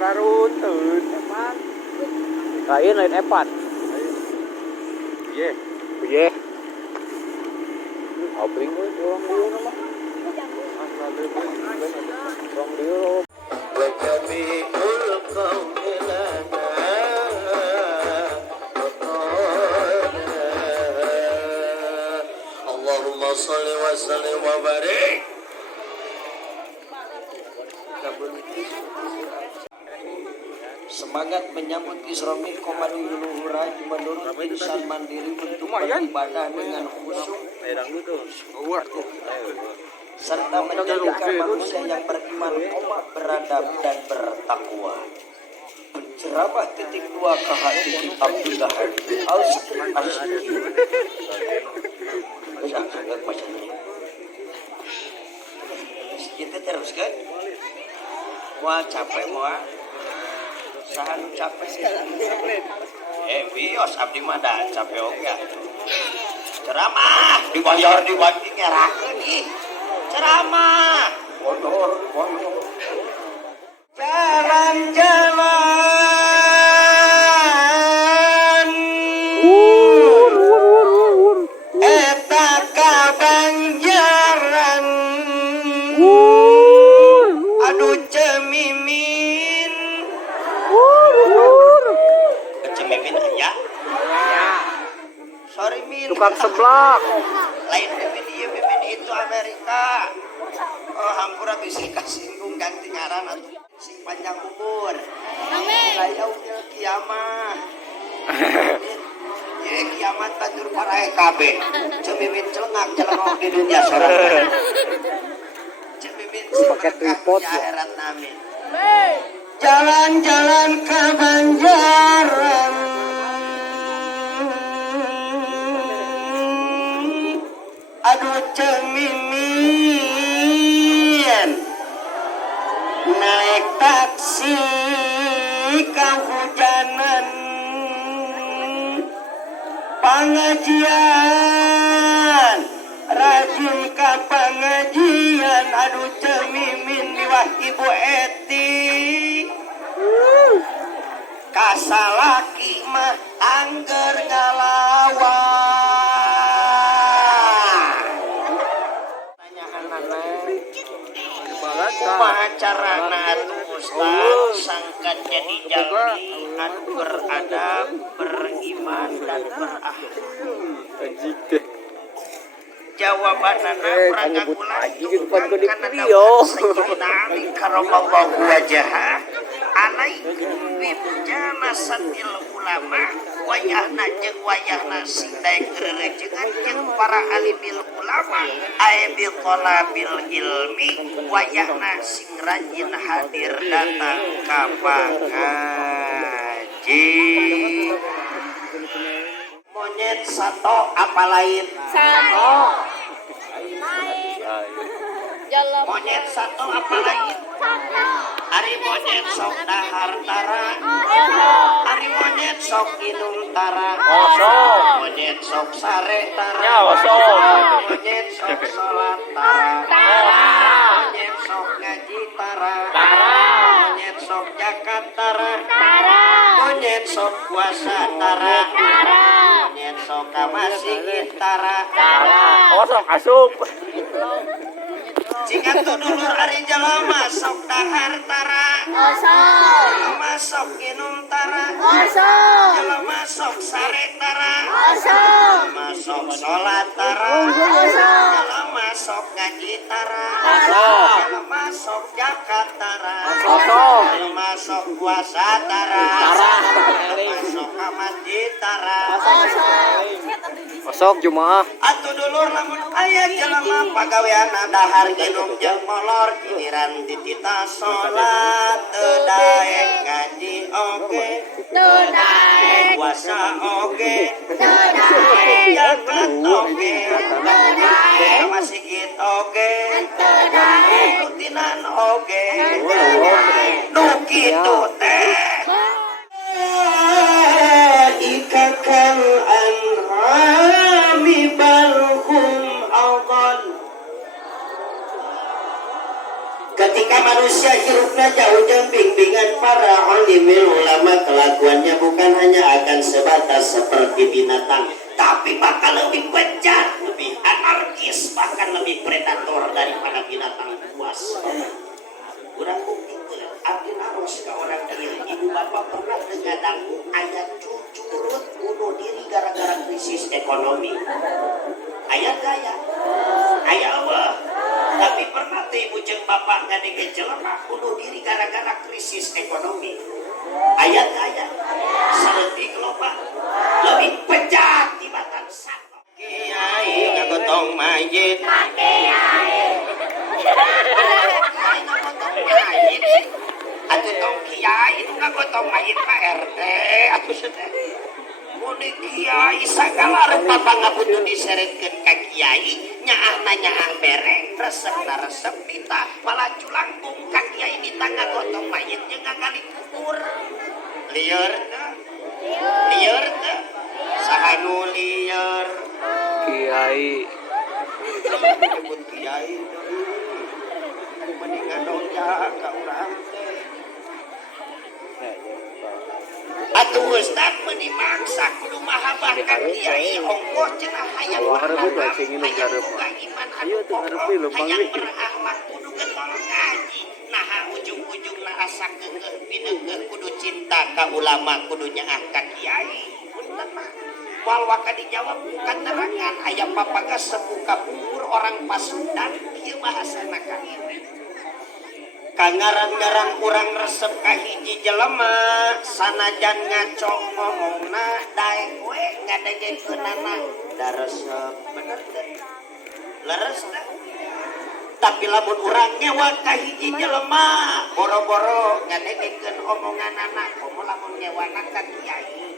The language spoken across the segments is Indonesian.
Runtun Evan. Lain Evan. Iya. Iya. Abring we orang dulu mah. Orang dulu. Allahumma shalli wa sallim wa barik. Semangat menyambut Isromi Komando Luhura menurut insan mandiri untuk beribadah dengan khusyuk serta menjadikan manusia yang beriman, beradab dan bertakwa. Ceramah titik 2 KHI Abdullah Al-Asyiki. Kita teruskan. Wah capek wah. Sahan capek. Bios abdi mah da capek oge. Ceramah dibayar ngerakeun ih. Ceramah. Bodor. Jalan-jalan. Eta kabanjaran. Aduh cemimin. Cemimin aya. Sorry min. Tukang seblak. Lain mimin ieu mimin itu Amerika. Oh hampura bisa kasinggung ganti ngaran atuh sing panjang umur. Amin. Yaumil kiamah. Ye kiamat batur parae kabeh. Cemimin celengak di dunia sorangan. Cemimin pakai tripod ya. Akhirat amin. Jalan-jalan ke Banjaran. Aduh cemimin naik taksi kehujanan pengajian rajin ke pengajian. Aduh cemimin miwah ibu Eti kasalaki mah angger ngalawan. Kumaha carana atuh Ustaz sangkan jadi jalmi anu beradab, beriman dan berakhlak. Jawabanana pragakulan karena dapat Sayyidina Ali karamallahu wajhah alaikum bimujalasatil ulama wayahna jeung wayahna sing daek rerejengan jeung para alimil ulama aya bi talabil ilmi wayahna sing rajin hadir datang ka pangaji. Monyet sato apa lain? Sato. Monyet sato apa lain? Ari monyet sok dahar tara. Ari monyet sok inung tara. Monyet sok sare tara. Monyet sok salat tara. Monyet sok ngaji tara. Monyet sok zakat tara. Monyet sok puasa tara. Monyet sok kamasih tara. Sok asup. Jika tu dulur ari jalema sok dahar tara. Jalema sok inum tara. Jalema sok sare tara. Jalema sok salat tara. Jalema sok ngaji tara. Jalema sok zakat tara. Jalema sok puasa tara. Jalema sok kamasih tara. Masuk Jumaah. Atuh dulur lamun aya jelema pagaweana dahar genung jeung molor giliran ditita salat teu daek ngaji oge teu daek puasa oge teu daek zakat oge teu daek masigit oge teu daek rutinan oge teu daek nu kitu teh ikakal an'ami balhum adall. Ketika manusia hirupna jauh jeung bimbingan para imil ulama kelakuannya bukan hanya akan sebatas seperti binatang, tapi bakal lebih bejat, lebih anarkis, bahkan lebih predator daripada binatang buas. Urang bukti abdi naros ke orang dia. Ibu bapak pernah dengadang ayat cucurut bunuh diri gara-gara krisis ekonomi. Ayat gaya, ayat Allah. Tapi pernah tuh ibu jeung bapak ngadege jelema bunuh diri gara-gara krisis ekonomi. Ayat gaya, saeutik loba lebih bejat tibatan sato. Kiai ngagotong mayit. Atuh tong kiai nu ngagotong mayit Pak RT atuh sedeh. Mun kiai sagala rupa pangapunten diseretkeun ka kiai, nyaahna nyaah bereng, resepna resep pita, malah culangkung ka kiai di tangga gotong mayit jeung ngagali kubur. Lieur teh. Lieur teh. Saha nu lieur? Kiai. Nyebut kiai mendingan doja ka urang teh. Atuh Ustaz meuni mangsa kudu mahabah ka kiai ongkoh cenah hayang mahabah hayang boga iman anu kokoh hayang berakhlak kudu getol ngaji naha ujung-ujungna asa keukeuh pineukeuh kudu cinta ka ulama kudu nyaah ka kiai. Punten mah wal waka dijawab bukan terangan aya papaga sepuh ka bubur orang Pasundan ieu bahasana ka ieu. Kangaran-garan urang resep ka hiji jelema sanajan ngacong ngomongna daeng we ngadegekeunana da resep bener teh leres teh. Tapi lamun urang nyewa ka hiji jelema boro-boro ngadegekeun omonganana komo lamun nyewana ka kiai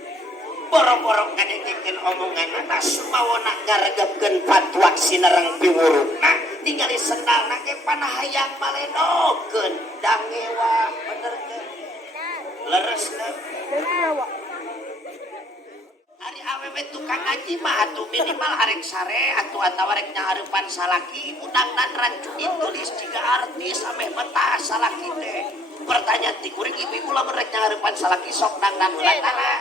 boro-boro ngadegekeun omonganana sumawana ngaregepkeun fatwa sinereng piwurugna tinggali sendalna ge panah hayang malenokeun da ngewa bener teh leres teh. Ari awewe tukang ngaji mah atuh minimal arek sare atuh atawa rek nyahareupan salaki udang dan rancunin tulis jiga artis ameh betah salaki teh. Pertanyaan ti kuring ibu-ibu lamun rek nyahareupan salaki sok dangdan heula tara.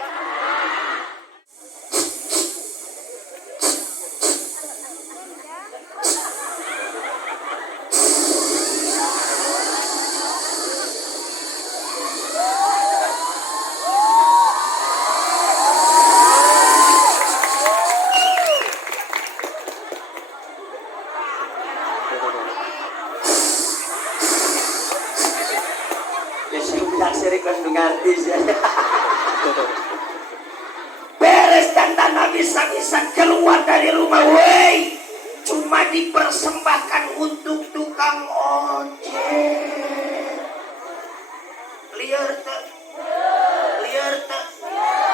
Beres dandan bisa-bisa keluar dari rumah wey cuma dipersembahkan untuk tukang ojek. Lieur teh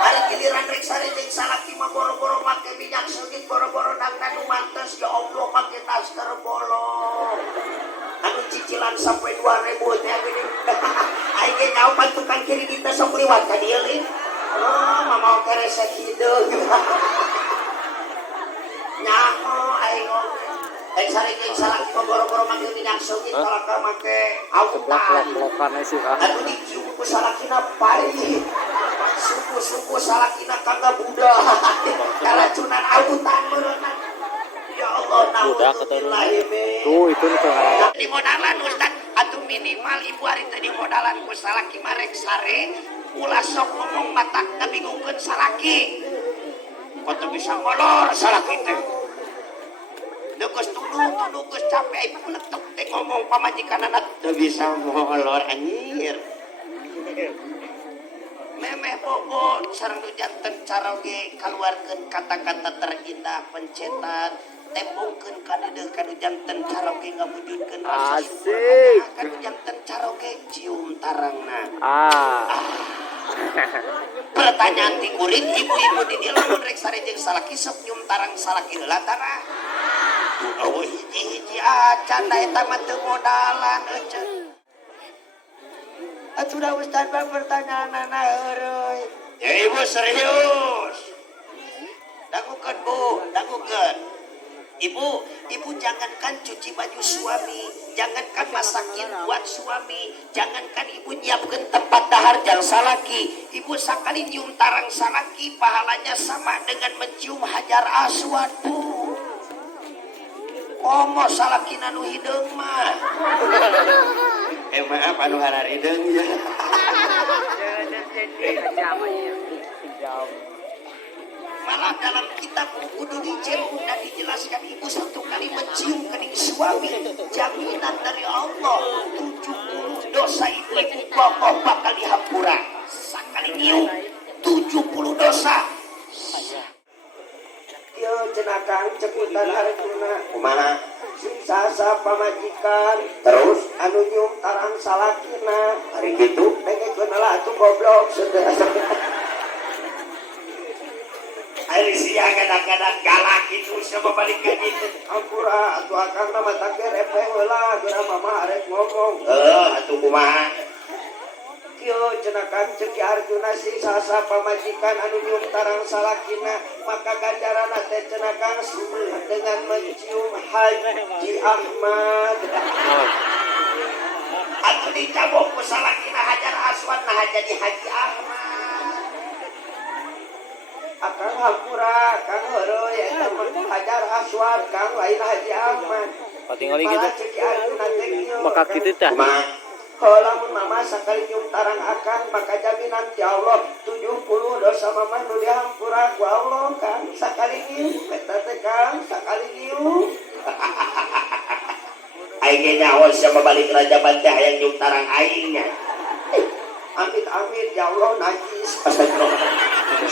ari giliran rek sare jeung salaki mah boro-boro make minyak seugit boro-boro dangdan mantes ya Allah make tas terbolong anu cicilan sampai 2000 teh gini aing ge nyaopan tukang kredit teh sok liwat ka dieu li mau keresek hideung nyaho aing aing sare jeung salaki mah boro-boro make minyak seugit kalaka make autan atuh dicium ku salakina pari suku-suku salakina kagak budak karacunan autan meureunna. Ya Allah, naudzubillahi tuh itu tengah di modalan Ustaz atuh minimal ibu ari teh di modalan ku salaki marek sare ulah sok ngomong matak tapi ngungkeun salaki kota bisa molor salaki teh geus tunduk geus capek ibu letek teh ngomong pamajikanana teu bisa molor anjir memeh bobot sareng nu janten caroge kaluarkeun kata-kata terindah pencetan tembongkeun ka deudeuh kanu janten caroge ngawujudkeun rasa syukur kanu janten caroge cium tarangna. Pertanyaan ti kuring ibu-ibu di dieu lamun rek sare jeung salaki sok nyium tarang salaki heula tara. Eueuh hiji-hiji acan da eta mah teu modalan euceun. Atuh da Ustaz pertanyaanna heureuy. Ya ibu serius. Dagukeun Bu, dagukeun. Ibu jangankan cuci baju suami, jangankan masakin buat suami, jangankan ibu nyiapkeun tempat dahar jang salaki. Ibu sakali nyium tarang salaki pahalanya sama dengan mencium hajar aswad bu. Komo salaki nanu hideung mah. Maaf anu harar hideung ya. Malah dalam kitab buku Dunicen udah dijelaskan ibu satu kali mencium kening suami jaminan dari Allah 70 dosa ibu kokoh bakal dihampura. Sakali nyium 70 dosa. Yo cenakang cekutan Arjuna kumaha sisa pamajikan terus anu nyium tarang salakina hari gitu dengekeun lah atuh goblok saudara. Air sia kadang-kadang galak itu sama balik ka gitu. Ampura atuh akang mah mata ge repeng heula geura mama arek ngomong. Atuh kumaha? Kieu cenah cek Arjuna sisa pamajikan anu nyium tarang salakina maka ganjaranna teh cenah kang dengan mencium Haji Ahmad. Atuh dicabok ku salakina hajar aswad nah jadi Haji Ahmad. Akang hampura, kang heureuy eta hajar aswad, kang lain Haji Ahmad. Tinggal gitu. Maka kitu tah. Heula mun mama sakali nyium tarang akang maka jaminan ti Allah 70 dosa mama nu dihampura ku Allah kang sakali nyium eta teh kang sakali nyium. Aing ge nyaho sia balik raja teh hayang nyium tarang aingnya. Amit-amit ya Allah najis.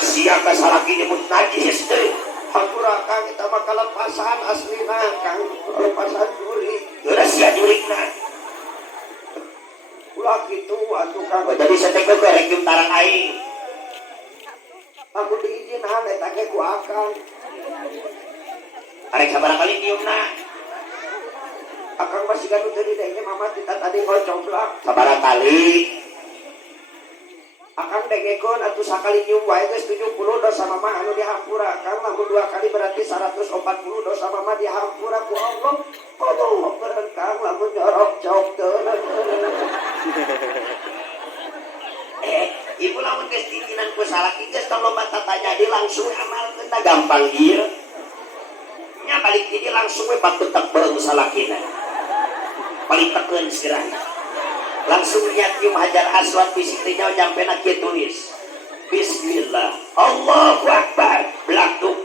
Siapa salaki nyebut najis teh. Hampura kang kita mah kalepasan aslina kang kalepasan juri. Geus sia jurigna. Ulah kitu atuh kang. Jadi satekeun we rek tarang aing. Amun diizinhan eta ge ku akang. Arek sabaraha kali nyiumna? Akang masih ganu teu didenge mama kita tadi ngocoblak. Sabaraha kali? Akang dengekeun atuh sakali nyium wae geus 70 dosa mama anu dihampura. Akang lamun 2 kali berarti 140 dosa mama dihampura ku Allah. Allah berkang lamun nyorok cok teu. Ibu lamun geus diizinan ku salaki geus tong lomba tata jadi langsung amalkeun tah gampang ieu. Nya balik jadi langsung we bakutek beung salakina. Balik tekeun sirah. Langsung lihat nyium hajar aswad fisik teh nyawa jampena kieu tulis Bismillah Allahu Akbar belak tuk